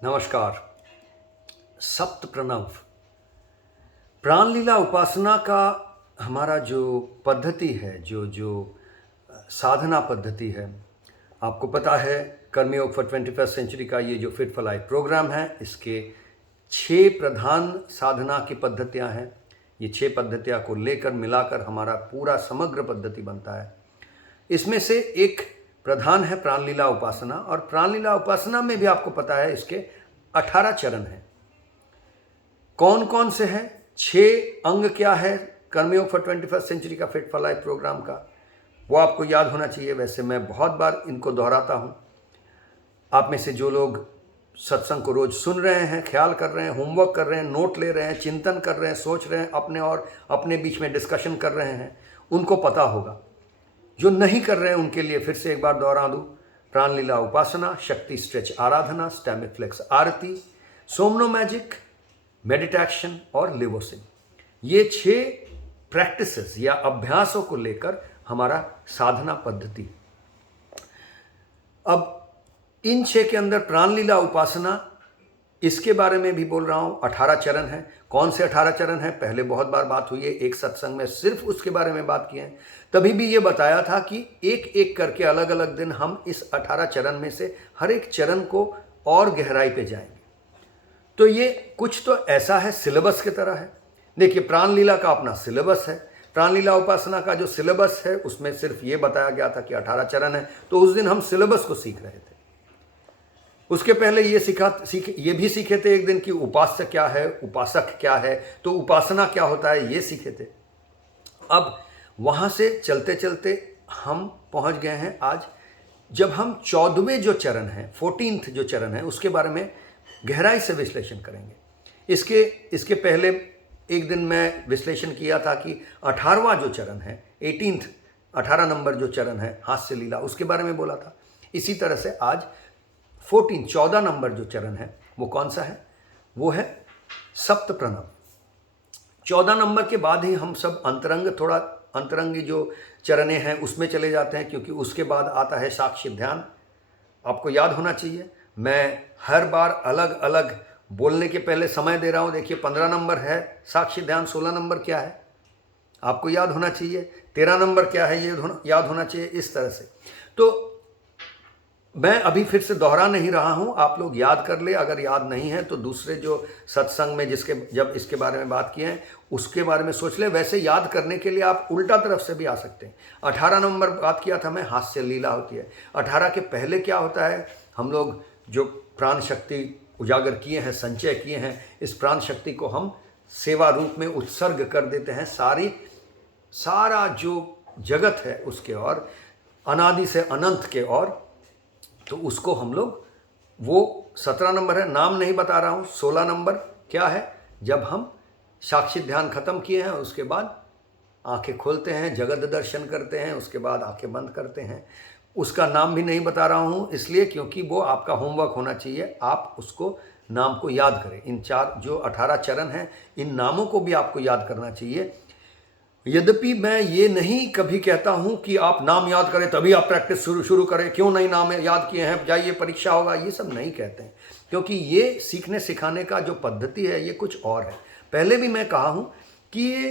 नमस्कार। सप्त प्रणव प्राणलीला उपासना का हमारा जो पद्धति है, जो साधना पद्धति है, आपको पता है कर्मयोग फॉर 21st सेंचुरी का ये जो फिट फॉर लाइफ प्रोग्राम है, इसके 6 प्रधान साधना की पद्धतियां हैं। ये 6 पद्धतियां को लेकर मिलाकर हमारा पूरा समग्र पद्धति बनता है। इसमें से एक प्रधान है प्राणलीला उपासना, और प्राणलीला उपासना में भी आपको पता है इसके 18 चरण हैं। कौन कौन से हैं, 6 अंग क्या है कर्मयोग फॉर 21st सेंचुरी का फिट फॉर लाइफ प्रोग्राम का, वो आपको याद होना चाहिए। वैसे मैं बहुत बार इनको दोहराता हूँ। आप में से जो लोग सत्संग को रोज सुन रहे हैं, ख्याल कर रहे हैं, होमवर्क कर रहे हैं, नोट ले रहे हैं, चिंतन कर रहे हैं, सोच रहे हैं, अपने और अपने बीच में डिस्कशन कर रहे हैं, उनको पता होगा। जो नहीं कर रहे हैं उनके लिए फिर से एक बार दोहरा दूं। प्राणलीला उपासना, शक्ति स्ट्रेच आराधना, स्टैमिक फ्लेक्स आरती, सोमनो मैजिक, मेडिटेशन और लिवोसिन, ये 6 प्रैक्टिसेस या अभ्यासों को लेकर हमारा साधना पद्धति। अब इन 6 के अंदर प्राणलीला उपासना, इसके बारे में भी बोल रहा हूं। 18 चरण हैं। कौन से 18 चरण हैं, पहले बहुत बार बात हुई है। एक सत्संग में सिर्फ उसके बारे में बात किए हैं। तभी भी ये बताया था कि एक एक करके अलग अलग दिन हम इस 18 चरण में से हर एक चरण को और गहराई पे जाएंगे। तो ये कुछ तो ऐसा है, सिलेबस की तरह है। देखिए, प्राणलीला का अपना सिलेबस है। प्राणलीला उपासना का जो सिलेबस है उसमें सिर्फ ये बताया गया था कि 18 चरण है। तो उस दिन हम सिलेबस को सीख रहे थे। उसके पहले ये भी सीखे थे एक दिन कि उपास्य क्या है, उपासक क्या है, तो उपासना क्या होता है, ये सीखे थे। अब वहाँ से चलते चलते हम पहुँच गए हैं आज, जब हम 14वें जो चरण है, 14th जो चरण है, उसके बारे में गहराई से विश्लेषण करेंगे। इसके पहले एक दिन मैं विश्लेषण किया था कि 18वां जो चरण है, 18 नंबर जो चरण है, हास्य लीला, उसके बारे में बोला था। इसी तरह से आज 14 नंबर जो चरण है वो कौन सा है, वो है सप्त प्रणव। 14 नंबर के बाद ही हम सब अंतरंगी जो चरणे हैं उसमें चले जाते हैं, क्योंकि उसके बाद आता है साक्षी ध्यान। आपको याद होना चाहिए, मैं हर बार अलग अलग बोलने के पहले समय दे रहा हूं। देखिए, 15 नंबर है साक्षी ध्यान, 16 नंबर क्या है आपको याद होना चाहिए, 13 नंबर क्या है ये याद होना चाहिए। इस तरह से तो मैं अभी फिर से दोहरा नहीं रहा हूं, आप लोग याद कर ले। अगर याद नहीं है तो दूसरे जो सत्संग में जब इसके बारे में बात किए हैं उसके बारे में सोच ले। वैसे याद करने के लिए आप उल्टा तरफ से भी आ सकते हैं। 18 नंबर बात किया था मैं, हास्य लीला होती है। 18 के पहले क्या होता है, हम लोग जो प्राण शक्ति उजागर किए हैं, संचय किए हैं, इस प्राण शक्ति को हम सेवा रूप में उत्सर्ग कर देते हैं सारा जो जगत है उसके और, अनादि से अनंत के और। तो उसको हम लोग, वो 17 नंबर है, नाम नहीं बता रहा हूँ। 16 नंबर क्या है, जब हम साक्षी ध्यान खत्म किए हैं उसके बाद आंखें खोलते हैं, जगत दर्शन करते हैं, उसके बाद आंखें बंद करते हैं। उसका नाम भी नहीं बता रहा हूँ इसलिए क्योंकि वो आपका होमवर्क होना चाहिए, आप उसको नाम को याद करें। इन 4 जो 18 चरण हैं, इन नामों को भी आपको याद करना चाहिए। यद्यपि मैं ये नहीं कभी कहता हूं कि आप नाम याद करें तभी आप प्रैक्टिस शुरू करें, क्यों नहीं नाम याद किए हैं, जाइए परीक्षा होगा, ये सब नहीं कहते हैं। क्योंकि ये सीखने सिखाने का जो पद्धति है ये कुछ और है। पहले भी मैं कहा हूं कि ये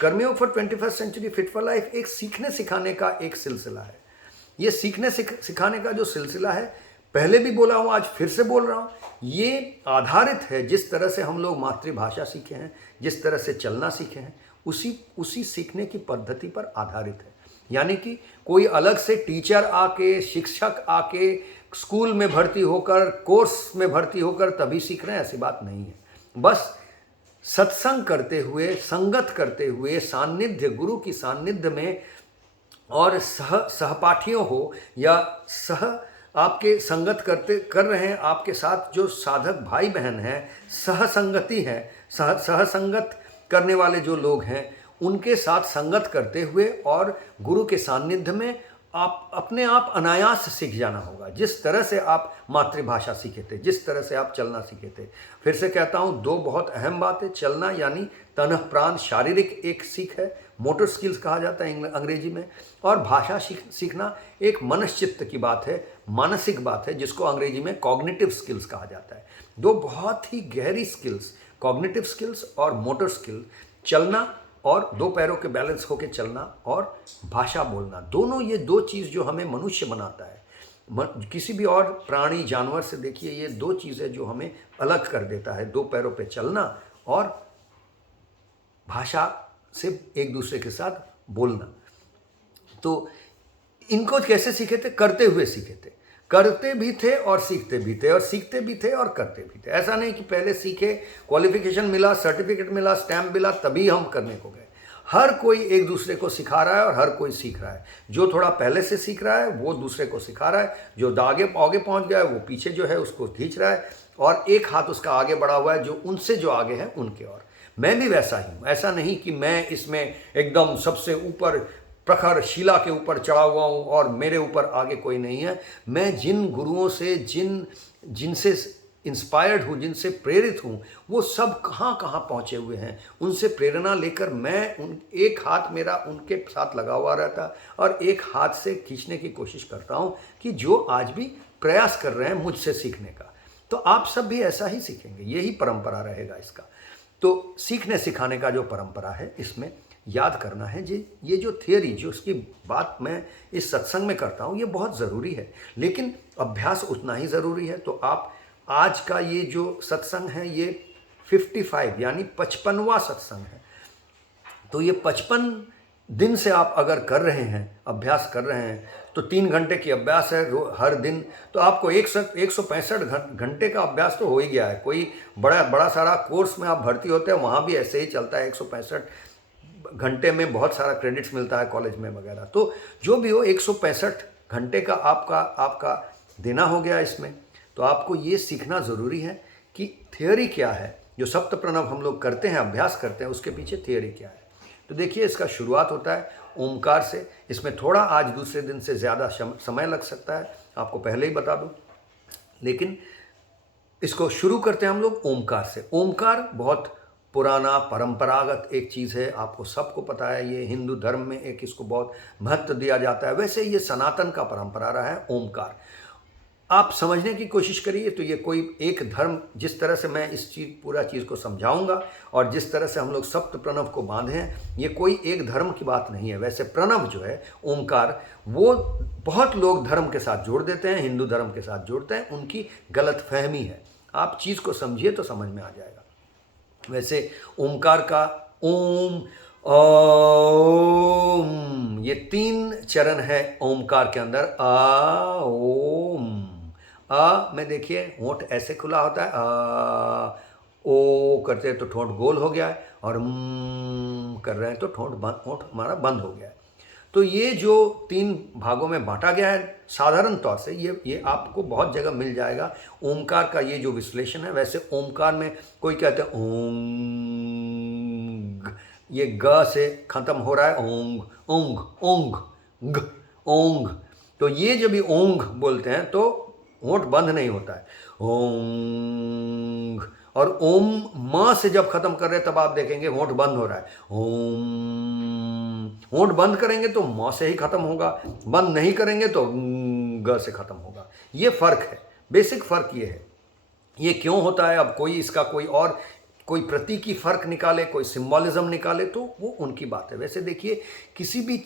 Karmayog for 21st century fit for life एक सीखने सिखाने का एक सिलसिला है। ये सीखने सिखाने का जो सिलसिला है, पहले भी बोला हूँ, आज फिर से बोल रहा हूँ, ये आधारित है जिस तरह से हम लोग मातृभाषा सीखे हैं, जिस तरह से चलना सीखे हैं, उसी सीखने की पद्धति पर आधारित है। यानी कि कोई अलग से टीचर आके, शिक्षक आके, स्कूल में भर्ती होकर, कोर्स में भर्ती होकर तभी सीख रहे हैं, ऐसी बात नहीं है। बस सत्संग करते हुए, संगत करते हुए, सानिध्य, गुरु की सानिध्य में, और सहपाठियों हो या आपके संगत कर रहे हैं, आपके साथ जो साधक भाई बहन हैं, सहसंगति है, सहसंगत करने वाले जो लोग हैं, उनके साथ संगत करते हुए और गुरु के सानिध्य में आप अपने आप अनायास सीख जाना होगा। जिस तरह से आप मातृभाषा सीखे थे, जिस तरह से आप चलना सीखे थे। फिर से कहता हूँ, दो बहुत अहम बातें, चलना यानी तन प्राण शारीरिक एक सीख है, मोटर स्किल्स कहा जाता है अंग्रेजी में, और भाषा सीखना एक मनश्चित्त की बात है, मानसिक बात है, जिसको अंग्रेजी में कॉग्निटिव स्किल्स कहा जाता है। दो बहुत ही गहरी स्किल्स, कॉग्निटिव स्किल्स और मोटर स्किल, चलना और दो पैरों के बैलेंस होके चलना और भाषा बोलना, दोनों ये दो चीज़ जो हमें मनुष्य बनाता है। किसी भी और प्राणी जानवर से देखिए, ये दो चीज़ें जो हमें अलग कर देता है, दो पैरों पे चलना और भाषा से एक दूसरे के साथ बोलना। तो इनको कैसे सीखे थे? करते हुए सीखे थे। करते भी थे और सीखते भी थे, और सीखते भी थे और करते भी थे। ऐसा नहीं कि पहले सीखे, क्वालिफिकेशन मिला, सर्टिफिकेट मिला, स्टैम्प मिला, तभी हम करने को गए। हर कोई एक दूसरे को सिखा रहा है और हर कोई सीख रहा है। जो थोड़ा पहले से सीख रहा है वो दूसरे को सिखा रहा है, जो आगे पहुंच गया है वो पीछे जो है उसको खींच रहा है, और एक हाथ उसका आगे बढ़ा हुआ है जो उनसे जो आगे हैं उनके। और मैं भी वैसा ही हूँ। ऐसा नहीं कि मैं इसमें एकदम सबसे ऊपर प्रखर शिला के ऊपर चढ़ा हुआ हूँ और मेरे ऊपर आगे कोई नहीं है। मैं जिन गुरुओं से जिनसे इंस्पायर्ड हूँ, जिनसे प्रेरित हूँ, वो सब कहाँ कहाँ पहुँचे हुए हैं। उनसे प्रेरणा लेकर मैं एक हाथ मेरा उनके साथ लगा हुआ रहता और एक हाथ से खींचने की कोशिश करता हूँ कि जो आज भी प्रयास कर रहे हैं मुझसे सीखने का। तो आप सब भी ऐसा ही सीखेंगे, यही परंपरा रहेगा इसका। तो सीखने सिखाने का जो परंपरा है, इसमें याद करना है जी, ये जो थियरी, जो उसकी बात मैं इस सत्संग में करता हूँ, ये बहुत ज़रूरी है, लेकिन अभ्यास उतना ही ज़रूरी है। तो आप आज का ये जो सत्संग है, ये 55 यानी 55वां सत्संग है। तो ये 55 दिन से आप अगर कर रहे हैं, अभ्यास कर रहे हैं, तो 3 घंटे की अभ्यास है हर दिन, तो आपको 165 घंटे का अभ्यास तो हो ही गया है। कोई बड़ा सारा कोर्स में आप भर्ती होते हैं, वहाँ भी ऐसे ही चलता है, 165 घंटे में बहुत सारा क्रेडिट्स मिलता है कॉलेज में वगैरह। तो जो भी हो, 165 घंटे का आपका देना हो गया इसमें। तो आपको ये सीखना ज़रूरी है कि थियोरी क्या है, जो सप्त प्रणव हम लोग करते हैं, अभ्यास करते हैं, उसके पीछे थियोरी क्या है। तो देखिए, इसका शुरुआत होता है ओमकार से। इसमें थोड़ा आज दूसरे दिन से ज़्यादा समय लग सकता है, आपको पहले ही बता दूं, लेकिन इसको शुरू करते हैं हम लोग ओमकार से। ओमकार बहुत पुराना परंपरागत एक चीज़ है, आपको सबको पता है। ये हिंदू धर्म में एक इसको बहुत महत्व दिया जाता है। वैसे ये सनातन का परंपरा रहा है ओमकार। आप समझने की कोशिश करिए तो ये कोई एक धर्म, जिस तरह से मैं इस पूरा चीज़ को समझाऊंगा और जिस तरह से हम लोग सप्त प्रणव को बांधे हैं, ये कोई एक धर्म की बात नहीं है। वैसे प्रणव जो है ओमकार, वो बहुत लोग धर्म के साथ जोड़ देते हैं, हिंदू धर्म के साथ जोड़ते हैं, उनकी गलत फहमी है। आप चीज़ को समझिए तो समझ में आ जाएगा। वैसे ओमकार का ओम, ओम, ये 3 चरण है ओमकार के अंदर। आ, ओम, आ में देखिए होंठ ऐसे खुला होता है, आ, ओ करते हैं तो ठोंठ गोल हो गया है, और कर रहे हैं तो होंठ हमारा बंद हो गया है। तो ये जो 3 भागों में बांटा गया है, साधारण तौर से ये आपको बहुत जगह मिल जाएगा। ओमकार का ये जो विश्लेषण है, वैसे ओमकार में कोई कहते हैं ओंग, ये ग से खत्म हो रहा है, ओंग ओंग ओंग ग ओंग। तो ये जब भी ओंग बोलते हैं तो होंठ बंद नहीं होता है, ओंग। और ओम म से जब खत्म कर रहे हैं तब आप देखेंगे होंठ बंद हो रहा है, ओम। होंठ बंद करेंगे तो म से ही खत्म होगा, बंद नहीं करेंगे तो ग से खत्म होगा। ये फर्क है, बेसिक फर्क ये है। ये क्यों होता है, अब कोई इसका कोई प्रतीकी फर्क निकाले, कोई सिंबॉलिज्म निकाले, तो वो उनकी बात है। वैसे देखिए, किसी भी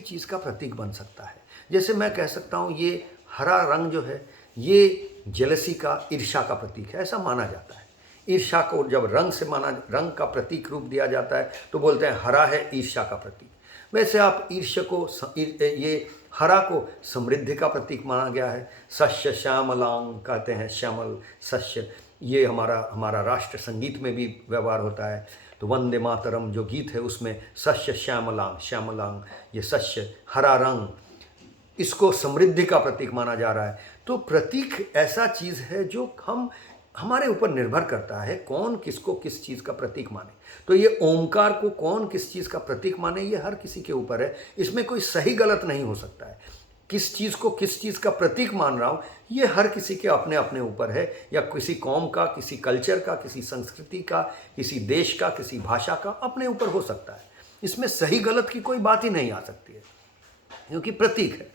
चीज़ का प्रतीक बन सकता है। जैसे मैं कह सकता हूँ ये हरा रंग जो है, ये जेलसी का, ईर्ष्या का प्रतीक है, ऐसा माना जाता है। ईर्ष्या को जब रंग का प्रतीक रूप दिया जाता है तो बोलते हैं हरा है ईर्ष्या का प्रतीक। वैसे आप ईर्ष्या को, ये हरा को समृद्धि का प्रतीक माना गया है। सस्य श्यामलांग कहते हैं, श्यामल सस्य, ये हमारा राष्ट्र संगीत में भी व्यवहार होता है। तो वंदे मातरम जो गीत है उसमें सस्य श्यामलांग, श्यामलांग, ये सस्य हरा रंग, इसको समृद्धि का प्रतीक माना जा रहा है। तो प्रतीक ऐसा चीज़ है जो हम हमारे ऊपर निर्भर करता है कौन किसको किस चीज़ का प्रतीक माने। तो ये ओमकार को कौन किस चीज़ का प्रतीक माने, ये हर किसी के ऊपर है। इसमें कोई सही गलत नहीं हो सकता है। किस चीज़ को किस चीज़ का प्रतीक मान रहा हूँ, ये हर किसी के अपने अपने ऊपर है, या किसी कौम का, किसी कल्चर का, किसी संस्कृति का, किसी देश का, किसी भाषा का अपने ऊपर हो सकता है। इसमें सही गलत की कोई बात ही नहीं आ सकती है, क्योंकि प्रतीक है।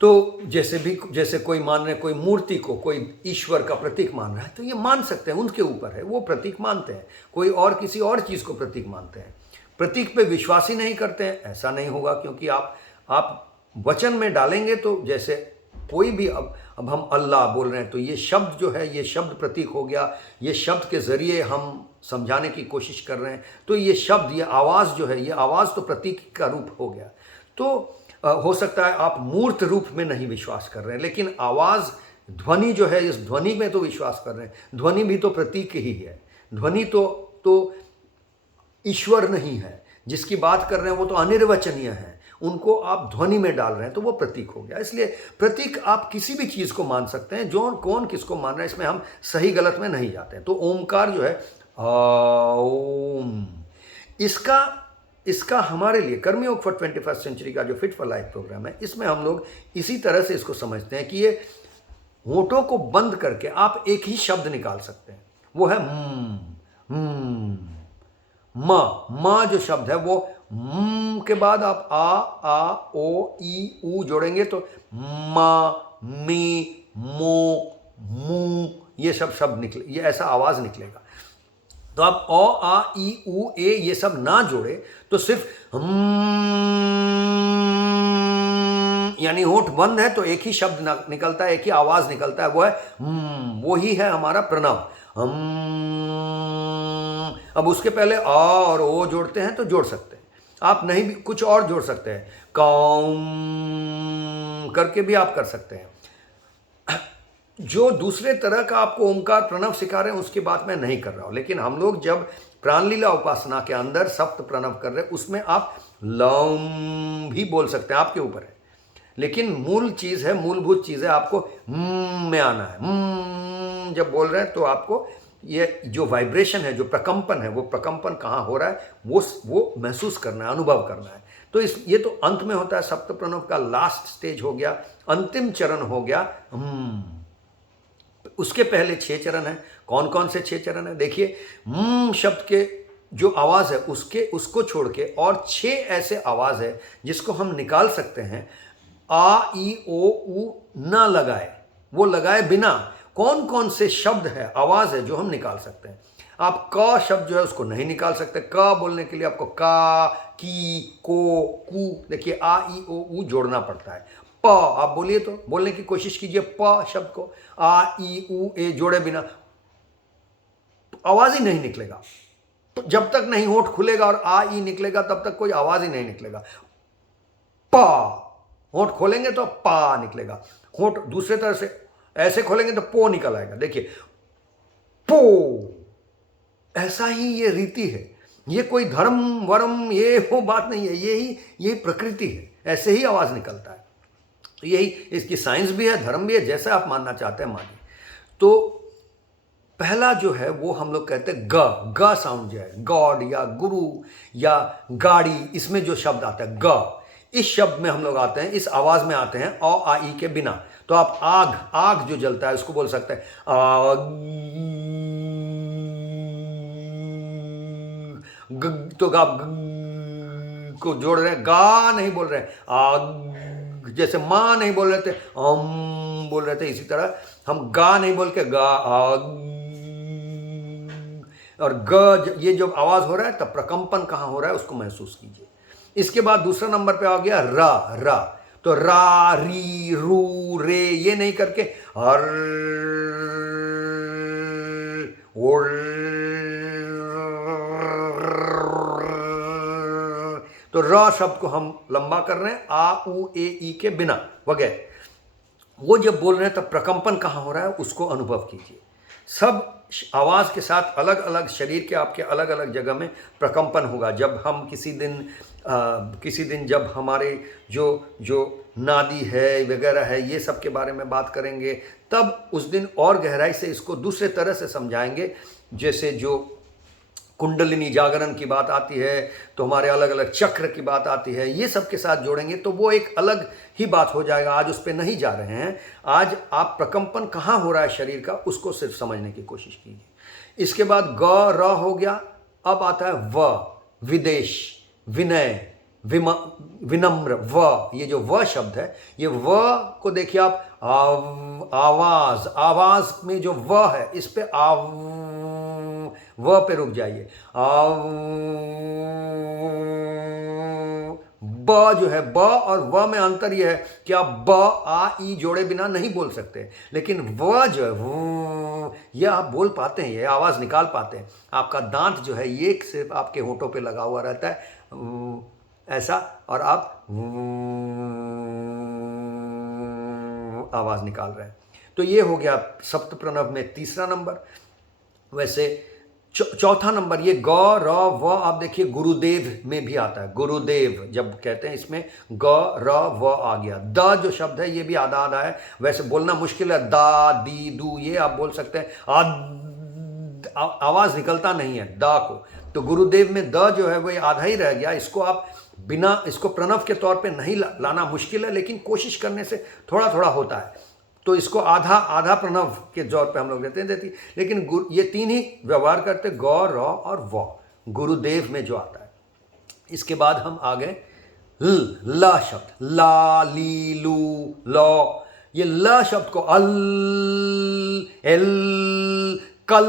तो जैसे कोई मान रहे, कोई मूर्ति को कोई ईश्वर का प्रतीक मान रहा है, तो ये मान सकते हैं, उनके ऊपर है, वो प्रतीक मानते हैं। कोई और किसी और चीज़ को प्रतीक मानते हैं, प्रतीक पे विश्वास ही नहीं करते हैं, ऐसा नहीं होगा। क्योंकि आप वचन में डालेंगे तो जैसे कोई भी, अब हम अल्लाह बोल रहे हैं तो ये शब्द जो है, ये शब्द प्रतीक हो गया। ये शब्द के ज़रिए हम समझाने की कोशिश कर रहे हैं, तो ये शब्द, ये आवाज़ जो है, ये आवाज़ तो प्रतीक का रूप हो गया। तो हो सकता है आप मूर्त रूप में नहीं विश्वास कर रहे हैं, लेकिन आवाज़, ध्वनि जो है, इस ध्वनि में तो विश्वास कर रहे हैं। ध्वनि भी तो प्रतीक ही है। ध्वनि तो ईश्वर नहीं है। जिसकी बात कर रहे हैं वो तो अनिर्वचनीय है, उनको आप ध्वनि में डाल रहे हैं, तो वो प्रतीक हो गया। इसलिए प्रतीक आप किसी भी चीज़ को मान सकते हैं, जो कौन किसको मान रहा है, इसमें हम सही गलत में नहीं जाते हैं। तो ओमकार जो है, ओम, इसका हमारे लिए कर्म योग फॉर 21st सेंचुरी का जो फिट फॉर लाइफ प्रोग्राम है, इसमें हम लोग इसी तरह से इसको समझते हैं कि ये होठों को बंद करके आप एक ही शब्द निकाल सकते हैं, वो है माँ जो शब्द है, वो के बाद आप आ ओ ई ऊ जोड़ेंगे तो मा, मी, मो, मू, ये सब शब्द निकले, ये ऐसा आवाज निकलेगा। तो आप ओ आ ई ऊ ए ये सब ना जोड़े तो सिर्फ यानी होठ बंद है तो एक ही शब्द निकलता है, एक ही आवाज निकलता है, वो है वो ही है हमारा प्रणव। अब उसके पहले आ और ओ जोड़ते हैं तो जोड़ सकते हैं, आप नहीं भी कुछ और जोड़ सकते हैं, कौम करके भी आप कर सकते हैं। जो दूसरे तरह का आपको ओमकार प्रणव सिखा रहे हैं उसकी बात मैं नहीं कर रहा हूं, लेकिन हम लोग जब प्राणलीला उपासना के अंदर सप्त प्रणव कर रहे हैं, उसमें आप लौम भी बोल सकते हैं, आपके ऊपर है। लेकिन मूल चीज़ है, मूलभूत चीज़ है, आपको में आना है। जब बोल रहे हैं तो आपको ये जो वाइब्रेशन है, जो प्रकंपन है, वो प्रकंपन कहाँ हो रहा है वो महसूस करना है, अनुभव करना है। तो ये तो अंत में होता है, सप्त प्रणव का लास्ट स्टेज हो गया, अंतिम चरण हो गया। उसके पहले 6 चरण है। कौन कौन से 6 चरण है? देखिए, शब्द के जो आवाज़ है उसको छोड़ के और 6 ऐसे आवाज़ है जिसको हम निकाल सकते हैं, आ ई ओ ऊ ना लगाए, वो लगाए बिना। कौन कौन से शब्द है, आवाज़ है जो हम निकाल सकते हैं? आप क शब्द जो है उसको नहीं निकाल सकते। क बोलने के लिए आपको का, की, को, कू, देखिए आ ई ओ ऊ जोड़ना पड़ता है। प आप बोलिए, तो बोलने की कोशिश कीजिए प शब्द को, आ ई ऊ ए जोड़े बिना आवाज़ ही नहीं निकलेगा। तो जब तक नहीं होठ खुलेगा और आ ई निकलेगा तब तक कोई आवाज़ ही नहीं निकलेगा। प होठ खोलेंगे तो पा निकलेगा, होठ दूसरे तरह से ऐसे खोलेंगे तो पो निकल आएगा। देखिए, पो, ऐसा ही ये रीति है। ये कोई धर्म वर्म ये वो बात नहीं है, यही प्रकृति है, ऐसे ही आवाज़ निकलता है। तो यही इसकी साइंस भी है, धर्म भी है, जैसा आप मानना चाहते हैं मानिए। तो पहला जो है वो हम लोग कहते हैं ग साउंड जो है, गॉड या गुरु या गाड़ी, इसमें जो शब्द आता है ग, इस शब्द में हम लोग आते हैं, इस आवाज़ में आते हैं औ आ ई के बिना। तो आप आग जो जलता है उसको बोल सकते हैं आग, तो आप को जोड़ रहे हैं, गा नहीं बोल रहे हैं, आग, जैसे माँ नहीं बोल रहे थे बोल रहे थे, इसी तरह हम गा नहीं बोल के गा आग, और ग ये जब आवाज़ हो रहा है तब प्रकंपन कहाँ हो रहा है उसको महसूस कीजिए। इसके बाद दूसरा नंबर पे आ गया रा, तो रा, री, रू, रे, ये नहीं करके हर, तो र शब्द को हम लंबा कर रहे हैं, आ उ ए ई के बिना वगैरह। वो जब बोल रहे हैं तब प्रकंपन कहाँ हो रहा है उसको अनुभव कीजिए। सब आवाज़ के साथ अलग अलग शरीर के आपके अलग अलग जगह में प्रकंपन होगा। जब हम किसी दिन जब हमारे जो जो नादी है वगैरह है ये सब के बारे में बात करेंगे, तब उस दिन और गहराई से इसको दूसरे तरह से समझाएंगे। जैसे जो कुंडलिनी जागरण की बात आती है तो हमारे अलग अलग चक्र की बात आती है, ये सब के साथ जोड़ेंगे तो वो एक अलग ही बात हो जाएगा। आज उस पर नहीं जा रहे हैं। आज आप प्रकंपन कहाँ हो रहा है शरीर का उसको सिर्फ समझने की कोशिश कीजिए। इसके बाद ग र हो गया, अब आता है व, विदेश, विनय, विनम्र, व। ये जो व शब्द है, ये व को देखिए आप, आवाज में जो व है इस पे व पे रुक जाइए। ब जो है, ब और व में अंतर यह है कि आप ब आ ई जोड़े बिना नहीं बोल सकते, लेकिन व जो है यह आप बोल पाते हैं, ये आवाज निकाल पाते हैं। आपका दांत जो है ये सिर्फ आपके होंठों पे लगा हुआ रहता है ऐसा, और आप आवाज निकाल रहे हैं। तो ये हो गया सप्त प्रणव में तीसरा नंबर। वैसे चौथा नंबर ये ग र व, आप देखिए गुरुदेव में भी आता है। गुरुदेव जब कहते हैं इसमें ग र व आ गया। द जो शब्द है ये भी आधा आधा है, वैसे बोलना मुश्किल है। दा दी दू ये आप बोल सकते हैं, आवाज निकलता नहीं है द को। तो गुरुदेव में द जो है वो आधा ही रह गया। इसको आप बिना, इसको प्रणव के तौर पे नहीं लाना मुश्किल है, लेकिन कोशिश करने से थोड़ा थोड़ा होता है। तो इसको आधा आधा प्रणव के तौर पे हम लोग लेते हैं लेकिन ये तीन ही व्यवहार करते, ग र और व, गुरुदेव में जो आता है। इसके बाद हम आ गए ल शब्द, ला ली लू लौ। ये ल शब्द को अल एल कल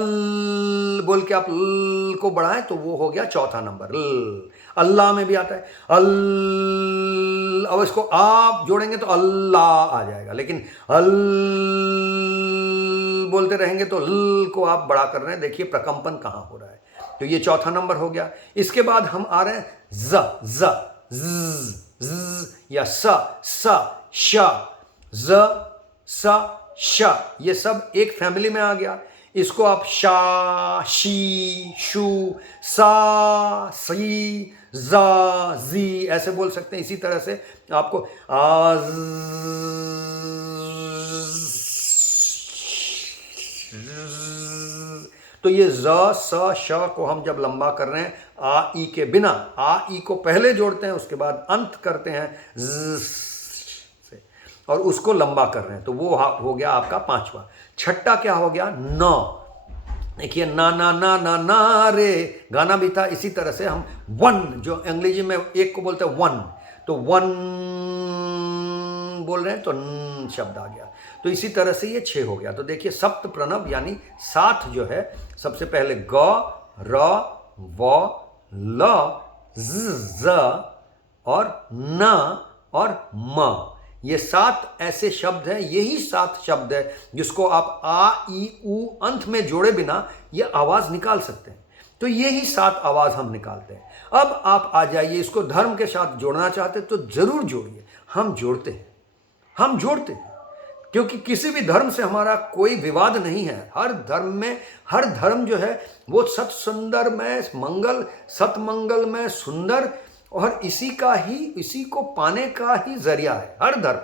बोल के आप ल को बढ़ाएं तो वो हो गया चौथा नंबर। अल्लाह में भी आता है अब इसको आप जोड़ेंगे तो अल्लाह आ जाएगा, लेकिन अल बोलते रहेंगे तो ल को आप बड़ा कर रहे हैं। देखिए प्रकंपन कहां हो रहा है। तो ये चौथा नंबर हो गया। इसके बाद हम आ रहे हैं ज या स श, ज स श, ये सब एक फैमिली में आ गया। इसको आप शा शी शू सा सी जा जी ऐसे बोल सकते हैं। इसी तरह से आपको आज तो ये ज स श को हम जब लंबा कर रहे हैं आ ई के बिना, आ ई को पहले जोड़ते हैं उसके बाद अंत करते हैं ज से और उसको लंबा कर रहे हैं, तो वो हो गया आपका पांचवा। छठा क्या हो गया? न। देखिए ना ना ना ना ना रे गाना भी था। इसी तरह से हम वन, जो अंग्रेजी में एक को बोलते हैं वन, तो वन बोल रहे हैं तो न शब्द आ गया। तो इसी तरह से ये 6 हो गया। तो देखिए सप्त प्रणव यानी 7 जो है, सबसे पहले ग र व ल ज और न और म, ये 7 ऐसे शब्द हैं। यही 7 शब्द है जिसको आप आ ई उ अंत में जोड़े बिना ये आवाज निकाल सकते हैं। तो यही 7 आवाज हम निकालते हैं। अब आप आ जाइए, इसको धर्म के साथ जोड़ना चाहते तो जरूर जोड़िए। हम जोड़ते हैं क्योंकि किसी भी धर्म से हमारा कोई विवाद नहीं है। हर धर्म जो है वो सत सुंदर में मंगल, सत मंगल में सुंदर, और इसी को पाने का ही जरिया है हर धर्म।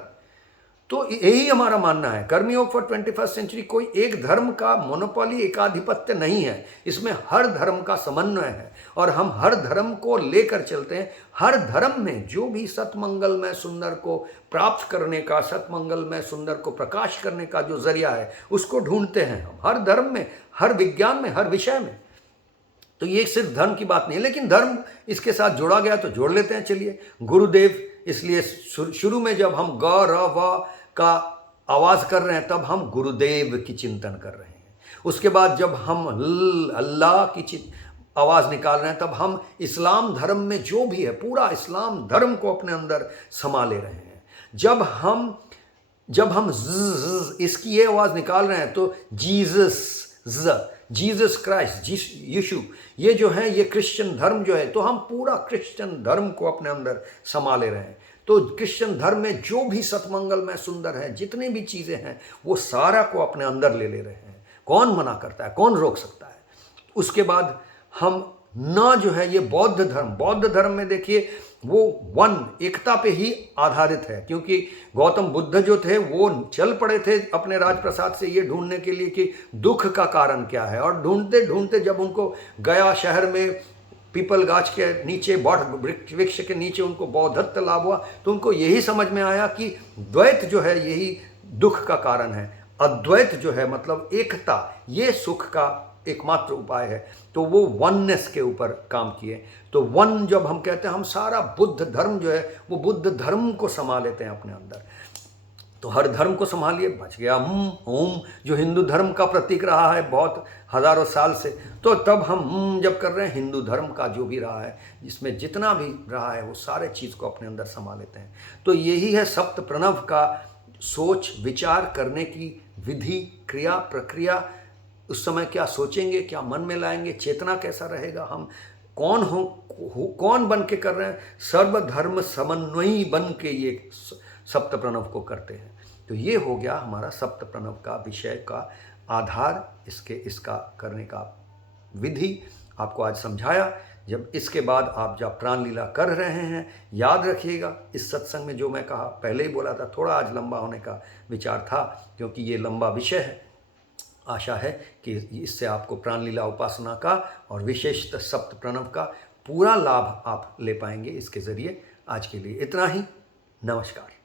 तो यही हमारा मानना है। कर्म योग फॉर 21st सेंचुरी कोई एक धर्म का मोनोपोली, एकाधिपत्य नहीं है। इसमें हर धर्म का समन्वय है और हम हर धर्म को लेकर चलते हैं। हर धर्म में जो भी सतमंगल में सुंदर को प्राप्त करने का, सतमंगल में सुंदर को प्रकाश करने का जो जरिया है उसको ढूंढते हैं हम, हर धर्म में, हर विज्ञान में, हर विषय में। तो ये सिर्फ धर्म की बात नहीं है, लेकिन धर्म इसके साथ जोड़ा गया तो जोड़ लेते हैं। चलिए गुरुदेव, इसलिए शुरू में जब हम ग र व का आवाज कर रहे हैं तब हम गुरुदेव की चिंतन कर रहे हैं। उसके बाद जब हम अल्लाह की आवाज निकाल रहे हैं तब हम इस्लाम धर्म में जो भी है पूरा इस्लाम धर्म को अपने अंदर समा ले रहे हैं। जब हम इसकी ये आवाज निकाल रहे हैं तो जीसस क्राइस्ट, यीशु, ये जो है ये क्रिश्चियन धर्म जो है, तो हम पूरा क्रिश्चियन धर्म को अपने अंदर समा ले रहे हैं। तो क्रिश्चियन धर्म में जो भी सतमंगल में सुंदर है, जितनी भी चीज़ें हैं वो सारा को अपने अंदर ले रहे हैं। कौन मना करता है, कौन रोक सकता है। उसके बाद हम ना जो है ये बौद्ध धर्म में देखिए वो वन एकता पे ही आधारित है, क्योंकि गौतम बुद्ध जो थे वो चल पड़े थे अपने राजप्रसाद से ये ढूंढने के लिए कि दुख का कारण क्या है, और ढूंढते ढूंढते जब उनको गया शहर में पीपल गाछ के नीचे, वृक्ष के नीचे उनको बौद्धत्व लाभ हुआ, तो उनको यही समझ में आया कि द्वैत जो है यही दुख का कारण है, अद्वैत जो है मतलब एकता, ये सुख का एकमात्र उपाय है। तो वो वननेस के ऊपर काम किए। तो वन जब हम कहते हैं, हम सारा बुद्ध धर्म जो है वो बुद्ध धर्म को समा लेते हैं अपने अंदर। तो हर धर्म को संभालिए, बच गया ओम जो हिंदू धर्म का प्रतीक रहा है बहुत हजारों साल से। तो तब हम जब कर रहे हैं हिंदू धर्म का जो भी रहा है, जिसमें जितना भी रहा है वो सारे चीज़ को अपने अंदर समा लेते हैं। तो यही है सप्त प्रणव का सोच विचार करने की विधि, क्रिया, प्रक्रिया। उस समय क्या सोचेंगे, क्या मन में लाएंगे, चेतना कैसा रहेगा, हम कौन कौन बन के कर रहे हैं, सर्वधर्म समन्वयी बन के ये सप्त प्रणव को करते हैं। तो ये हो गया हमारा सप्त प्रणव का विषय का आधार, इसका करने का विधि आपको आज समझाया। जब इसके बाद आप जब प्राणलीला कर रहे हैं, याद रखिएगा इस सत्संग में जो मैं कहा, पहले ही बोला था, थोड़ा आज लंबा होने का विचार था क्योंकि ये लंबा विषय है। आशा है कि इससे आपको प्राणलीला उपासना का और विशेषतः सप्त प्रणव का पूरा लाभ आप ले पाएंगे इसके ज़रिए। आज के लिए इतना ही। नमस्कार।